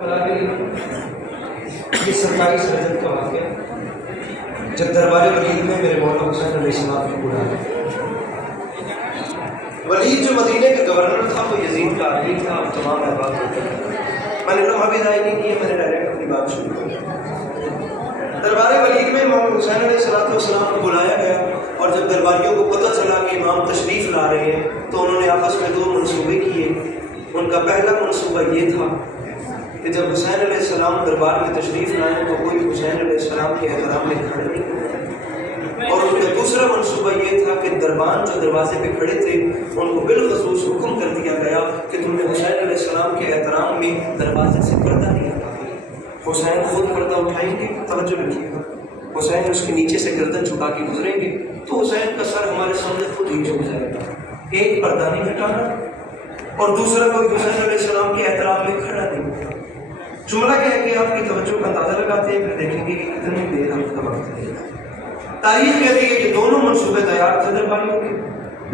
یہ سرکاری سرجن کا واقعہ جب دربار ولید میں میرے مولا حسین علیہ السلام کو بلایا. ولید جو مدینے کا گورنر تھا وہ یزید کا عادی تھا. تمام احباب ہوتے ہیں. میں نے لمحہ بھی ضائع نہیں کیا, میں نے ڈائریکٹ اپنی بات شروع کی. دربار ولید میں امام حسین علیہ السلام کو بلایا گیا, اور جب درباریوں کو پتہ چلا کہ امام تشریف لا رہے ہیں تو انہوں نے آپس میں دو منصوبے کیے. ان کا پہلا منصوبہ یہ تھا کہ جب حسین علیہ السلام دربار میں تشریف لائیں تو کوئی حسین علیہ السلام کے احترام میں کھڑے نہیں. اور ان کا دوسرا منصوبہ یہ تھا کہ دربان جو دروازے پہ کھڑے تھے ان کو بالخصوص حکم کر دیا گیا کہ تم نے حسین علیہ السلام کے احترام میں دروازے سے پردہ نہیں ہٹانا. حسین خود پردہ اٹھائیں گے, توجہ رکھیے گا, حسین اس کے نیچے سے گردن جھکا کے گزریں گے تو حسین کا سر ہمارے سامنے خود ہی جھک جائے گا. ایک پردہ نہیں ہٹانا اور دوسرا کوئی حسین علیہ السلام کے احترام میں کھڑا نہیں. جملہ کہہ کے آپ کی توجہ کا اندازہ لگاتے ہیں, پھر دیکھیں گے کہ کتنی دیر ہم کا وقت ہے. تاریخ کہتی ہے کہ دونوں منصوبے تیار تھے درباریوں کے,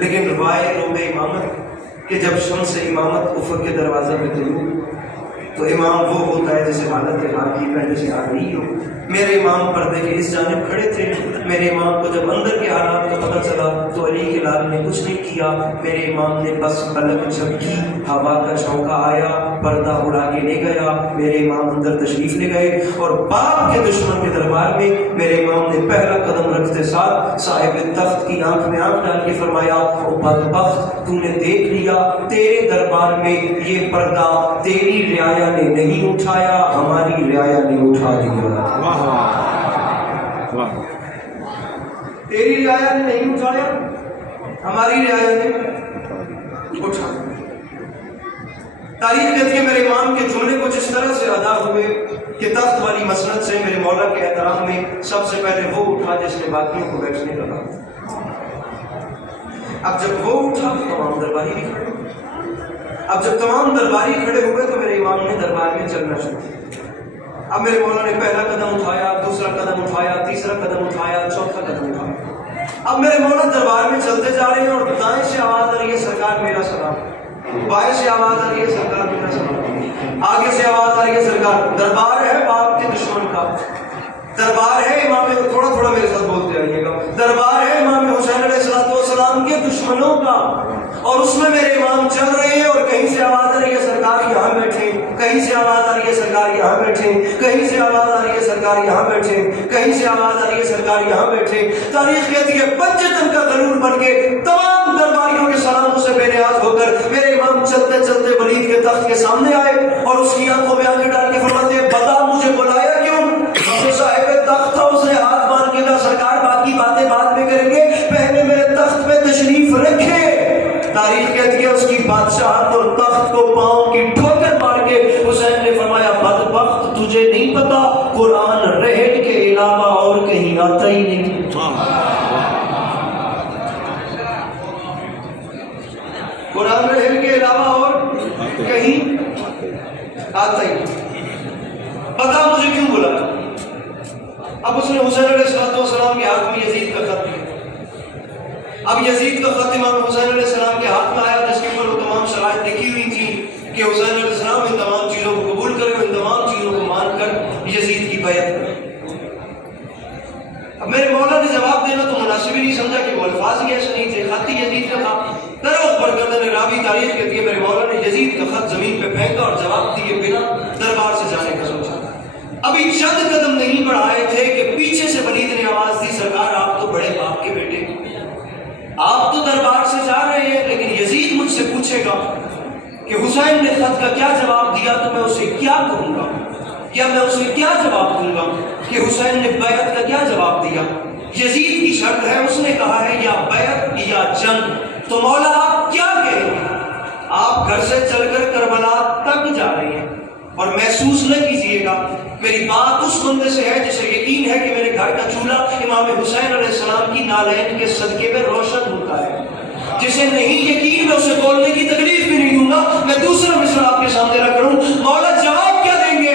لیکن روایت روبے امامت کہ جب شمس امامت افق کے دروازے پہ طلوع تو امام وہ ہوتا ہے جسے حالت حال کی پہلے سے آ رہی ہو. میرے امام پردے کے اس جانب کھڑے تھے. میرے امام کو جب اندر کے حالات کا پتہ چلا تو علی کے لال نے کچھ نہیں کیا. میرے امام نے بس پلک جھپکی, ہوا کا جھونکا آیا, پردہ اڑا کے لے گیا. میرے امام اندر تشریف لے گئے اور باپ کے دشمن کے دربار میں میرے امام نے پہلا قدم رکھتے ساتھ صاحب تخت کی آنکھ میں آنکھ ڈال کے فرمایا, او بدبخت, تو نے دیکھ لیا تیرے دربار میں یہ پردہ تیری رعایا نے نہیں اٹھایا, ہماری رعایا نے اٹھا دیا. تیری رعایا نے نہیں اٹھایا, ہماری رعایا نے اٹھا. تاریخ کہتی ہے میرے امام کے جملے کچھ اس طرح سے ادا ہوئے کہ تخت والی مسند سے میرے مولا کے احترام میں سب سے پہلے وہ اٹھا جس نے باقیوں کو بیٹھنے لگا. اب جب وہ اٹھا تو تمام درباری بھی کھڑے. اب جب تمام درباری کھڑے ہوئے تو میرے امام نے دربار میں چلنا شروع کیا. اب میرے مولا نے پہلا قدم اٹھایا, دوسرا قدم اٹھایا, تیسرا قدم اٹھایا, چوتھا قدم اٹھایا. اب میرے مولا دربار میں چلتے جا رہے ہیں اور دائیں سے آواز آ رہی ہے سرکار میرا سلام, بائیں سے آواز آ رہی ہے سرکار میرا سلام, آگے سے آواز آ رہی ہے سرکار. دربار ہے باپ کے دشمن کا, دربار ہے امام, تھوڑا تھوڑا میرے ساتھ بولتے آئیے گا, دربار ہے امام حسین علیہ السلام کے دشمنوں کا, اور اس میں میرے امام چل رہے ہیں. اور کہیں سے آواز آ رہی ہے سرکار یہاں بیٹھے, کہیں سے آواز آ رہی ہے سرکار یہاں بیٹھے, کہیں سے آواز آ رہی ہے سرکار یہاں بیٹھے, کہیں سے آواز آ رہی ہے سرکار یہاں بیٹھے. تاریخ کہتی ہے پنجتن کا غرور بن کے تمام درباریوں کے سلاموں سے بے نیاز ہو کر میرے امام چلتے چلتے ولید کے تخت کے سامنے آئے اور اس کی آنکھوں میں آنکھیں ڈال کے فرماتے ہیں, بتا مجھے بلایا کیوں؟ جو صاحب تخت تھا اس نے ہاتھ باندھ کے کہا سرکار باقی باتیں بعد میں کریں گے, پہلے میرے تخت پہ تشریف رکھے. تاریخ کہتی ہے اس کی بادشاہت اور تخت کو پاؤں کی ٹھوکر مار کے حسین نے فرمایا, بدبخت تجھے نہیں پتا قرآن رہٹ کے علاوہ اور کہیں آتا ہی نہیں. قرآن رہٹ کے علاوہ اور کہیں آتا ہی نہیں. پتا مجھے کیوں بولا؟ اب اس نے حسین علیہ السلام کے ہاتھ میں یزید کا خط دیا. اب یزید کا خط امام حسین علیہ السلام کے ہاتھ میں آیا جس کے اوپر وہ تمام شرائط لکھی ہوئی تھی کہ حسین علیہ السلام ان تمام چیزوں کو قبول کرے, ان تمام چیزوں کو مان کر یزید کی بیعت کرے. اب میرے مولا نے جواب دینا تو مناسب ہی نہیں سمجھا کہ وہ الفاظ ہی ایسے نہیں تھے, خط ہی یزید کا تھا. درخت پر گردن راوی تاریخ کہتی ہے میرے مولا نے یزید کا خط زمین پہ پھینکا اور جواب دیے بنا دربار سے جانے کا سوچا. ابھی چند قدم نہیں بڑھائے تھے کہ پیچھے سے ولید نے آواز دی, سرکار آپ تو بڑے باپ کے بیٹے, آپ تو دربار سے جا رہے ہیں, لیکن یزید مجھ سے پوچھے گا کہ حسین نے خط کا کیا جواب دیا تو میں اسے کیا کہوں گا, یا میں اسے کیا جواب دوں گا کہ حسین نے بیعت کا کیا جواب دیا. یزید کی شرط ہے, اس نے کہا ہے یا بیعت یا جنگ, تو مولا آپ کیا کہیں؟ آپ گھر سے چل کر کربلا تک جا رہے ہیں اور محسوس نہ کیجیے گا, میری بات اس بندے سے ہے جسے یقین ہے کہ میرے گھر کا چولہا امام حسین علیہ السلام کی نالین کے صدقے میں روشن ہوتا ہے. جسے نہیں یقین میں اسے بولنے کی تکلیف بھی نہیں دوں گا. میں دوسرا مثال آپ کے سامنے رکھ رہا ہوں, مولا جواب کیا دیں گے؟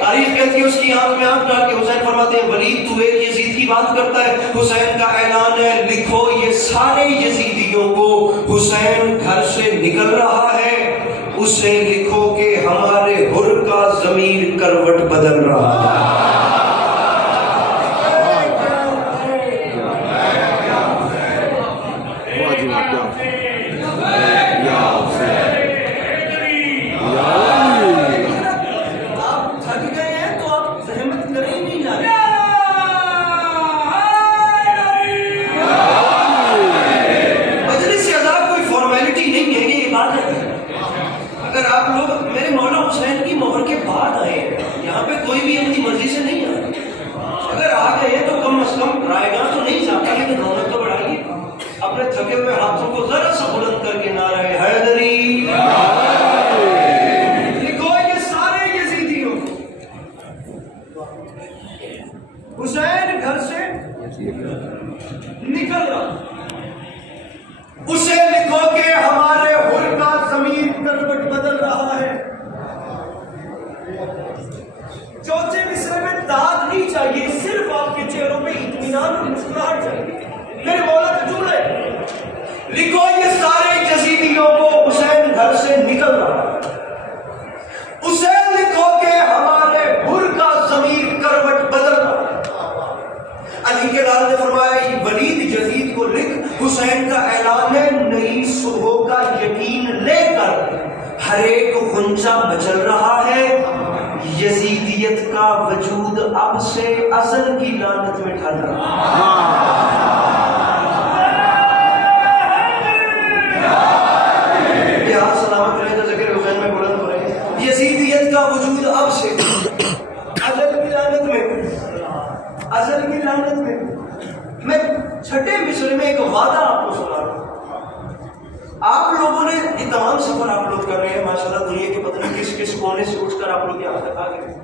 تاریخ کہتی ہے اس کی آنکھ میں آنکھ ڈال کے حسین فرماتے ہیں, ولید تو ایک یزید کی بات کرتا ہے, حسین کا اعلان ہے, لکھو یہ سارے یزیدیوں کو حسین گھر سے نکل رہا ہے. اسے لکھو کہ ہمارے حر کا ضمیر کروٹ بدل رہا ہے. حسین گھر سے نکل رہا. اسے لکھو کہ ہمارے حر کا ضمیر کروٹ بدل رہا ہے. چوتھے مصرے میں داد نہیں چاہیے, صرف آپ کے چہروں پہ اطمینان اور مسکراہٹ چاہیے. میرے مولا کا جملہ ہے, لکھو یہ سارے یزیدیوں کو حسین گھر سے نکل رہا ہے. اسے لکھو کہ ہمارے حر کا ضمیر کروٹ بدل رہا ہے. علی کے لال نے فرمایا ولید یزید کو لکھ, حسین کا اعلان ہے نئی صبح کا یقین لے کر ہر ایک غنچہ مچل رہا ہے. یزیدیت کا وجود اب سے ازل کی لعنت میں ڈھل رہا ہے. یہ ہاتھ سلامت رہے تو ذکر حسین میں بلند ہو رہے ہیں. یزیدیت کا وجود اب سے ازل کی لعنت میں, ازل کی لعنت میں. میں چھٹے مصرے میں ایک وعدہ آپ کو سنا رہا ہوں. آپ لوگوں نے یہ تمام سفر آپ لوگ کر رہے ہیں ماشاءاللہ, دنیا کے پتہ نہیں کس کس کونے سے اٹھ کر آپ لوگ یہاں تک آ گئے.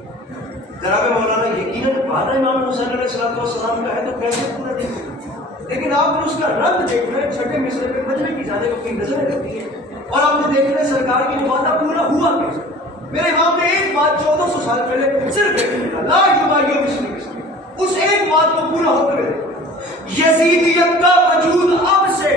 جناب مولانا یقیناً وعدہ امام حسین علیہ السلام کا ہے تو کیسے پورا نہیں ہوگا, لیکن آپ نے اس کا رنگ دیکھ رہے ہیں. چھٹے مصرے میں مجمع کی جانب اپنی نظریں رکھتی ہیں اور آپ نے دیکھ رہے ہیں سرکار کی وعدہ پورا ہوا کیسے. میرے امام نے ایک بات 1400 سال پہلے صرف لا یبایع مثلی مثلی, اس ایک بات کو پورا ہو کر یزیدیت کا وجود اب سے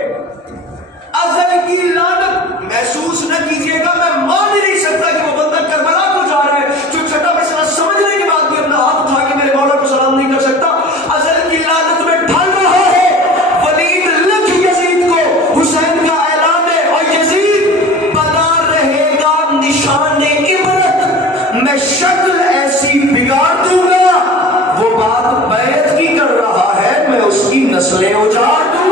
ازل کی لعنت. محسوس نہ کیجیے گا, میں مان نہیں سکتا کہ وہ بندہ کربلا کو جا رہا ہے جو چھٹا مسئلہ سمجھنے کے بعد بھی اپنا ہاتھ اٹھا کے میرے مولا کو سلام نہیں کر سکتا. ازل کی لعنت میں ڈھل رہا ہے. ولید لکھ یزید کو, حسین کا اعلان ہے اور یزید بنا رہے گا نشان عبرت. میں شکل ایسی بگاڑ دوں گا, وہ بات بیعت کی کر رہا ہے, میں اس کی نسلیں اجاڑ دوں.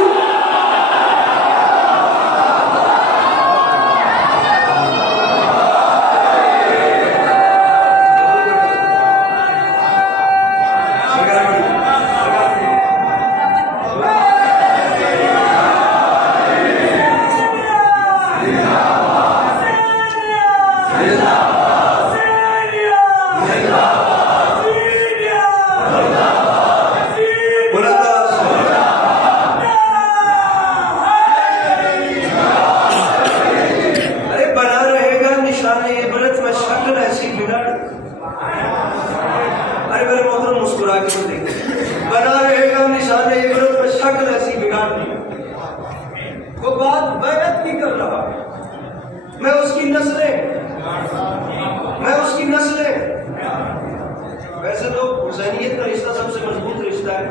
ویسے تو حسینیت کا رشتہ سب سے مضبوط رشتہ ہے,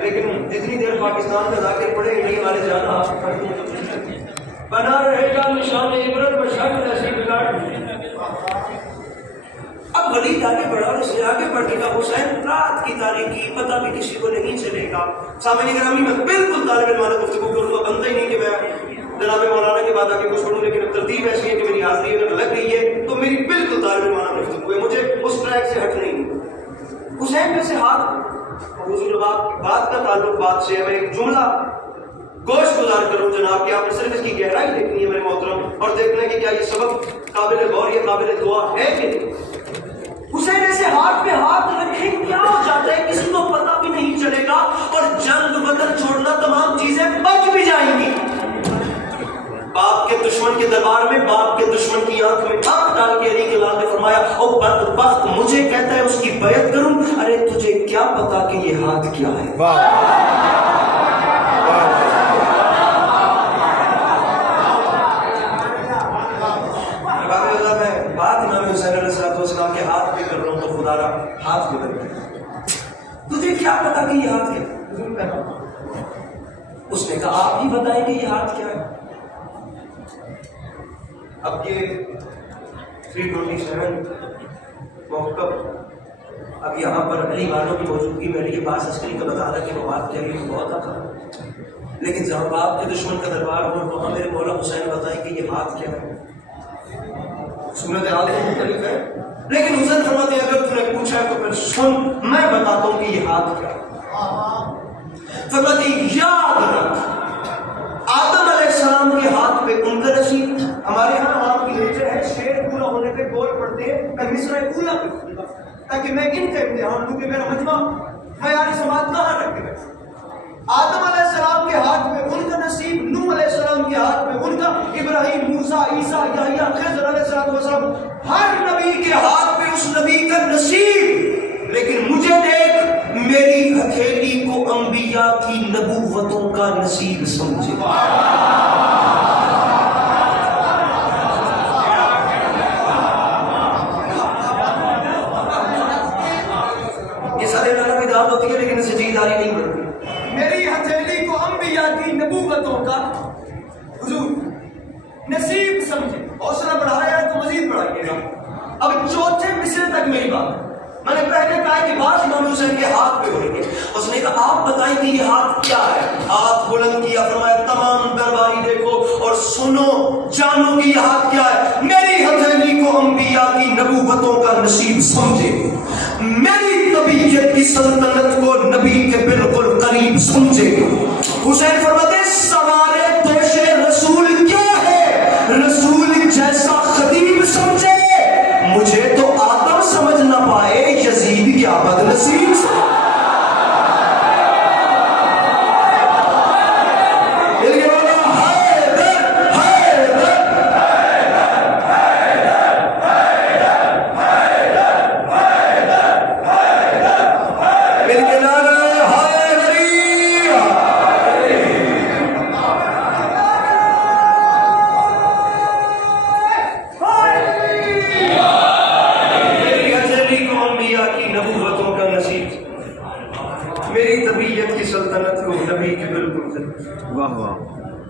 لیکن جتنی دیر پاکستان میں ذاکر پڑے انہیں والے زیادہ بنا رہے گا نشان عبرت میں شکل ایسی بگاڑ. اب ولید آگے بڑھا اور اسے آگے بڑھنے کا حسین رات کی تاریخی پتہ بھی کسی کو نہیں چلے گا. سامعین گرامی میں بالکل طالب علمانہ گفتگو کروں گا, بنتا ہی نہیں کہ میں جناب مولانا کے بعد آگے کچھ چھوڑوں, لیکن اب ترتیب ایسی ہے کہ میری حاضری اگر لگ رہی ہے تو میری بالکل طالب علمانہ گفتگو ہے, مجھے اس ٹریک سے ہٹ نہیں. حسین میں سے ہاتھ حضور بات کا تعلق بات سے ہے. میں ایک جملہ گوش گزار کروں جناب کہ آپ نے صرف اس کی گہرائی دیکھنی ہے میرے محترم, اور دیکھنا ہے کہ کیا یہ سبق قابل غور یا قابل دعا ہے کہ نہیں. حسین ایسے ہاتھ پہ ہاتھ رکھے کیا ہو جاتا ہے کسی کو پتہ بھی نہیں چلے گا, اور جنگ وطن چھوڑنا تمام چیزیں بچ بھی جائیں گی. باپ کے دشمن کے دربار میں باپ کے دشمن کی آنکھ میں آنکھ ڈال کے علی کے لال نے فرمایا او بدبخت مجھے کہتا ہے اس کی بیعت کروں, ارے تجھے کیا پتا کہ یہ ہاتھ کیا ہے. پکارا, ہاتھ بلند کیا. تجھے کیا پتا کہ یہ ہاتھ کیا؟ حضور کہا. اس نے کہا آپ ہی بتائیں کہ یہ ہاتھ کیا ہے. اب یہ 327 موقع, اب یہاں پر علی والوں کی موجودگی میں علی عباس عسکری کا بتا رہا کہ وہ بات کیا یہ بہت آتا, لیکن جہاں باپ کے دشمن کا دربار ہو وہاں میرے مولا حسین بتائیں کہ یہ ہاتھ کیا ہے. صورت حال تو مختلف ہے, لیکن حسین فرماتے ہیں اگر تم نے پوچھا تو پھر سن, میں بتاتا ہوں کہ یہ ہاتھ کیا ہے. فرماتے ہیں یاد رکھ آدم علیہ السلام کے ہاتھ پہ ان کا نصیب. ہمارے یہاں آپ کی لیجر ہے شعر پورا ہونے پہ گول پڑھتے ہیں, میں مصرع اولا پہ پڑھوں گا تاکہ میں ان کا امتحان لوں کہ میرا مجمع معیار سماعت کہاں رکھ کے بیٹھا. آدم علیہ السلام کے ہاتھ میں ان کا نصیب, نوح علیہ السلام کے ہاتھ میں ان کا, ابراہیم, موسیٰ, عیسیٰ, یحییٰ, خضر علیہ السلام, ہر نبی کے ہاتھ میں اس نبی کا نصیب. لیکن مجھے دیکھ, میری ہتھیلی کو انبیاء کی نبوتوں کا نصیب سمجھے. یہ سارے لانا کی دعوت ہوتی ہے لیکن اسے چیز داری نہیں بڑھتی. میری ہتھیلی کو انبیاء کی نبوتوں کا حضور نصیب سمجھے. حوصلہ بڑھایا ہے تو مزید بڑھائیے گا. اب چوتھے مصرے تک میری بات, میں نے پہلے کہا کہ بعض امام حسین کے ہاتھ پہ ہوئے گے. اس نے کہا آپ بتائیں کہ یہ ہاتھ کیا ہے. ہاتھ بلند کیا, فرمایا تمام درباری دیکھو اور سنو, جانو کہ یہ ہاتھ کیا ہے. میری ہتھیلی کو انبیاء کی نبوتوں کا نصیب سمجھے, میری طبیعت کی سلطنت کو نبی کے بالکل قریب سمجھے. حسین فرماتے سوارے دوش رسول کیا ہے, رسول جیسا خطیب سمجھے. مجھے تو آدم سمجھ نہ پائے, یزید کیا بد نصیب سے.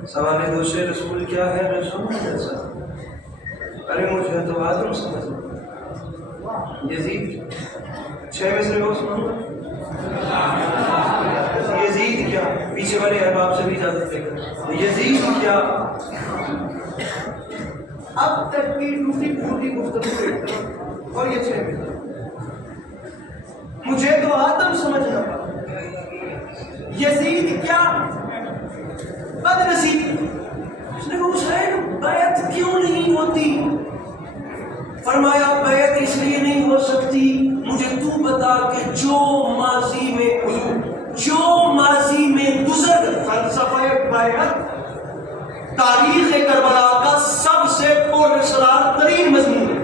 سوال دوسرے رسول کیا ہے, رسول جیسا. ارے مجھے تو آدم سمجھ. یزید 6 مصرے کو سنو. یزید کیا, پیچھے والے احباب سے بھی اجازت دے کر, یزید کیا. اب تک کی ٹوٹی پھوٹی گفتگو اور یہ 6 مصرے. مجھے تو آدم سمجھنا پڑا. یزید کیا بد نصیب. اس نے کہا حسین بیعت کیوں نہیں ہوتی؟ فرمایا بیعت اس لیے نہیں ہو سکتی, مجھے تو بتا کہ جو ماضی میں گزر فلسفہ بیعت تاریخ کربلا کا سب سے پراسرار ترین مضمون ہے.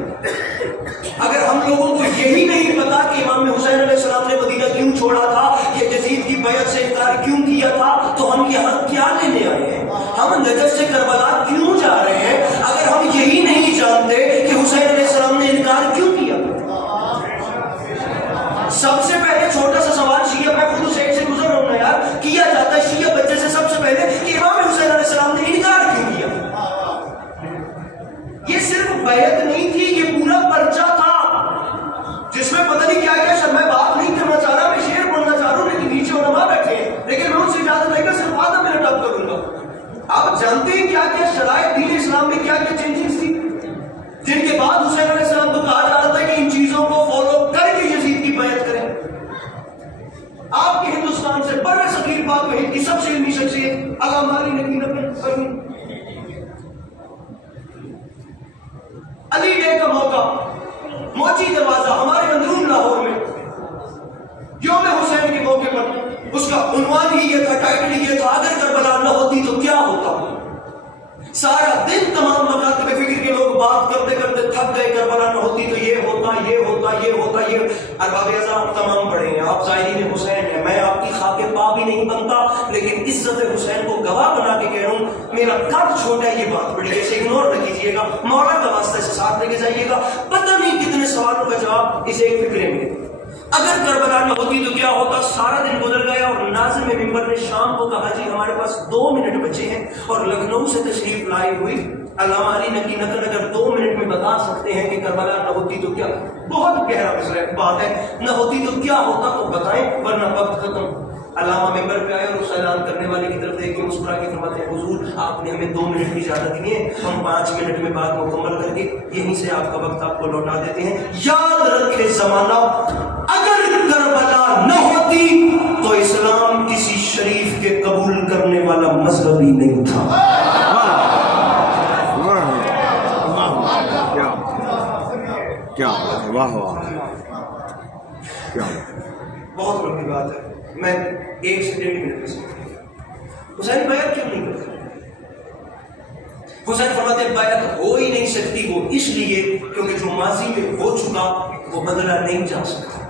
اگر ہم لوگوں کو یہی نہیں پتا کہ امام حسین علیہ السلام نے مدینہ کیوں چھوڑا تھا, یہ یزید کی بیعت سے انکار کیوں کیا تھا, تو ہم یہاں کیا لینے آئے ہیں, ہم نجف سے کربلا کیوں جا رہے ہیں اگر ہم یہی نہیں جانتے کہ حسین علیہ السلام نے انکار کیوں کیا. سب سے پہلے چھوٹا سا سوال شیعہ, میں خود حسین سے گزر رہا ہوں یار, کیا جاتا ہے شیعہ بچے سے سب سے پہلے کہ امام حسین علیہ السلام نے انکار کیوں کیا. یہ صرف بیعت نہیں تھی, یہ پورا پرچہ تھا جس میں پتہ نہیں کیا کیا. شاید میں بات نہیں کرنا چاہ رہا, میں شعر پڑھنا چاہ رہا ہوں, لیکن نیچے علماء بیٹھے ہیں, لیکن میں ان سے اجازت لے کر صرف آدھا منٹ اب کروں گا. آپ جانتے ہیں کیا کیا شرائط دین اسلام میں کیا کیا چینجز تھی جن کے بعد حسین علیہ السلام کو کہا جا رہا تھا کہ ان چیزوں کو فالو کر کے یزید کی بیعت کریں. آپ کے ہندوستان سے بر صغیر پاک و ہند کی سب سے علمی شخصیت علامہ علی نقوی علی ڈے کا موقع, موچی دروازہ ہمارے اندرون لاہور میں یوم حسین کے موقع پر, اس کا عنوان ہی یہ تھا, ٹائٹل ہی یہ تھا, اگر کربلا نہ ہوتی تو کیا ہوتا. سارا دن تمام مکاتب فکر کے لوگ بات کرتے کرتے تھک گئے, کربلا نہ ہوتی تو یہ ہوتا, یہ ہوتا, یہ ہوتا, یہ. ارباب اعظم آپ تمام پڑھے ہیں, آپ زائرین حسین ہیں, میں آپ کی خاک پا بھی نہیں بنتا, لیکن عزت حسین کو گواہ بنا کے کہہ رہا ہوں, میرا قد چھوٹا ہے, یہ بات بڑی ہے, اسے اگنور نہ کیجیے گا, مولا کا واسطہ اسے ساتھ لے کے جائیے گا. پتہ نہیں کتنے سوالوں کا جواب اس ایک فکرے میں. اگر کربلا نہ ہوتی تو کیا ہوتا؟ سارا دن گزر گیا اور ناظم ممبر نے شام کو کہا جی ہمارے پاس 2 منٹ بچے ہیں، اور لکھنؤ سے تشریف لائی ہوئی علامہ علی نقی نقل اگر 2 منٹ میں بتا سکتے ہیں کہ کربلا نہ ہوتی تو کیا، بہت گہرا مسئلہ بات ہے، نہ ہوتی تو کیا ہوتا تو بتائیں ورنہ وقت ختم. علامہ ممبر پہ آئے اور اس اعلان کرنے والے کی طرف دیکھ کے مسکرا کے فرماتے ہیں حضور آپ نے ہمیں 2 منٹ کی اجازت دی ہے، ہم 5 منٹ میں بات مکمل کر کے یہیں سے آپ کا وقت آپ کو لوٹا دیتے ہیں. یاد رکھے زمانہ، اگر کربلا نہ ہوتی تو اسلام کسی شریف کے قبول کرنے والا مذہب ہی نہیں تھا. کیا واہ واہ کیا بہت بڑی بات ہے. میں 1 سے 1.5 منٹ میں سمجھتا حسین بیعت کیوں نہیں کرتے؟ حسین فرماتے ہیں بیعت ہو ہی نہیں سکتی، وہ اس لیے کیونکہ جو ماضی میں ہو چکا وہ بدلا نہیں جا سکتا.